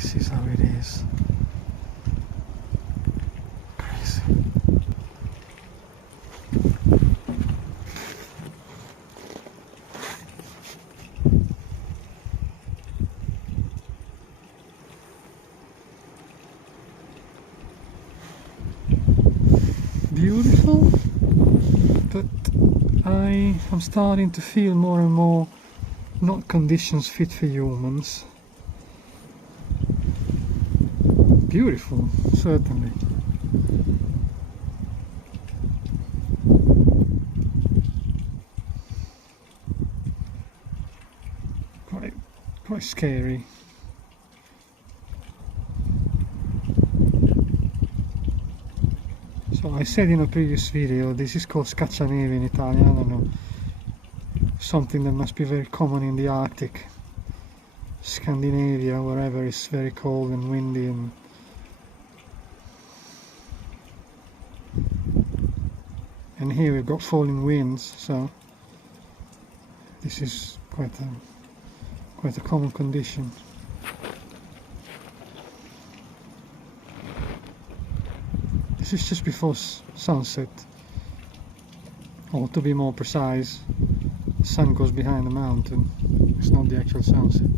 This is how it is. Crazy. Beautiful, but I am starting to feel more and more not conditions fit for humans. Beautiful, certainly. Quite scary. So I said in a previous video, this is called scaccianeve in Italian. I don't know, something that must be very common in the Arctic, Scandinavia, wherever it's very cold and windy, and here we've got falling winds, so this is quite a common condition. This is just before sunset, or to be more precise, the sun goes behind the mountain. It's not the actual sunset.